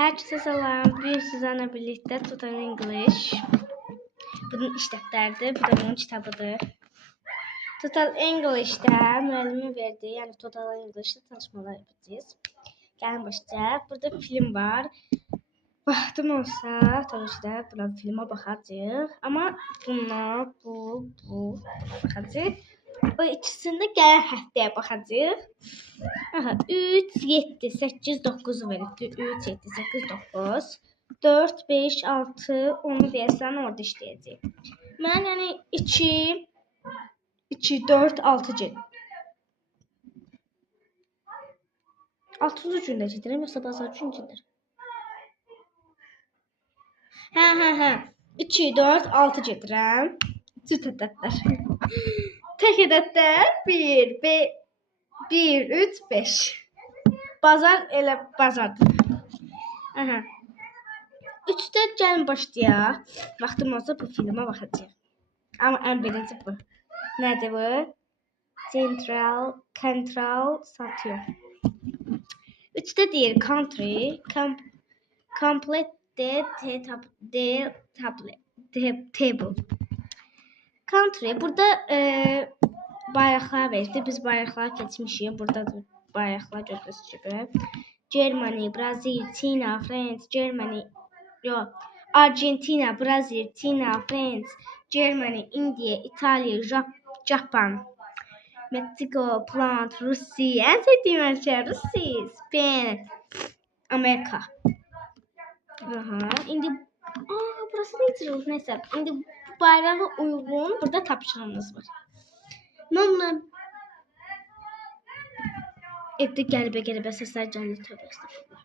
Herkese selam. Bir sizlerle birlikte Total English. Bunun iş defteridir. Bu da onun kitabıdır. Total English'te müellimi verdiği, yani Total English'te tanışmalar yapacağız. Gelin başlayalım. Burada film var. Vaxtım olsa tabii ki de buna filme bakacağız. Ama buna bu bakacağız. O ikisini də gələn həftəyə baxacağıq. Aha, 3, 7, 8, 9 veribdi. 3, 7, 8, 9. 4, 5, 6, 10 deyəsən orada işləyəcək. Mən yəni 2, 4, 6 gün. 6-cı gündə gedirəm, yoxsa bazar gün gedirəm? Hə. 2, 4, 6 gedirəm. Cüt ədədlər. Tək ədədlər 1, 3, 5. Bazar elə bazardır. Aha. 3-də gəlin başlayaq. Vaxtım olsa bu filmə baxacağıq. Amma ən birinci bu. Nədir bu? Central Station. 3-də deyir country, complete the table. Country. Burada bayraqlar verdi. Biz bayraqlar keçmişik. Burada da bayraqlar gördüyünüz gibi. Germany, Brazil, China, France, Germany, Argentina, Brazil, China, France, Germany, India, İtalya, Japan, Mexico, Plant, Rusya, en sevdiğim ülke Rusya, Spain, Amerika. Aha. İndi burası ne olur neyse. İndi bayrağa uygun burada tapşırığımız var. Mən evdə qəribə səslər gəlir, tövbə estağfurullah.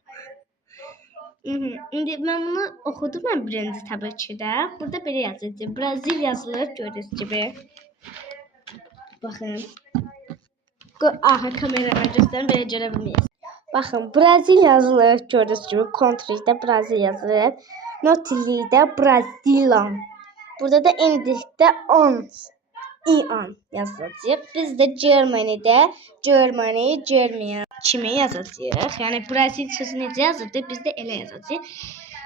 İndi mən bunu oxudum birinci təbii ki də. Burada belə yazılır. Brazil yazılır gördüyünüz gibi. Baxın. Aha, kameraya göstərim, belə görə bilməyiz. Baxın, Brazil yazılır gördüyünüz gibi. Country'də Brazil yazılır. Notili'də Brazilan. Burada da Endik'də İan yazılacaq. Biz də Germany'də Germany kimi yazacağıq. Yəni Brazil sözü necə yazıldı, biz də elə yazacağıq.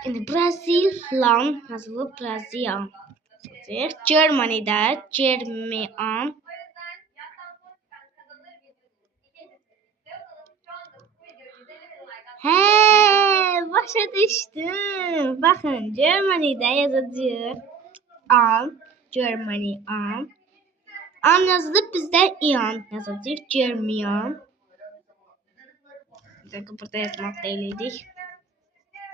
İndi Brazilan yazılıb Brazilan yazacağıq. Germany'də Germian. Başa düşdüm. Baxın, Germany'də yazacağıq. Germany. An yazılıb, bizdə İan yazacağıq. Germian. Bir dakika, burada yazmaq deyilik.